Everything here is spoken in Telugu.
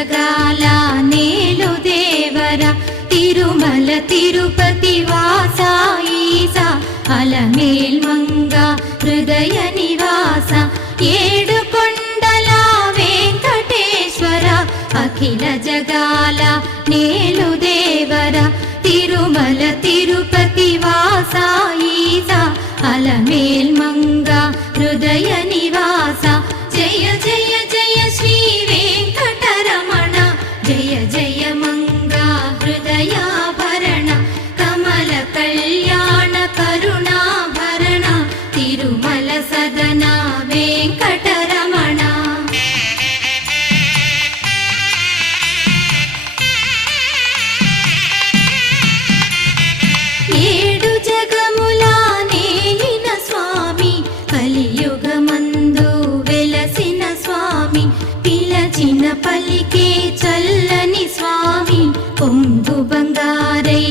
జగాల నేలు దేవర తిరుమల తిరుపతి వాస ఈసా అలమేల్ మంగ హృదయ నివాస ఏడు కొండల వెంకటేశ్వర అఖిల జగాల నేలు దేవర తిరుమల తిరుపతి వాస ఈసా అలమేల్ మంగ హృదయ నివాస జయ జయ జయ శ్రీ వెంకటరమణ జయ జయ మంగ హృదయాభరణ కమల కళ్యాణ కరుణాభరణ తిరుమల సదన వెంకటరమణ. ఏడు జగముల నేలిన స్వామి కలియుగమందు వెలసిన స్వామి పిలచిన పలికే చల్లని స్వామి పొంగు బంగారై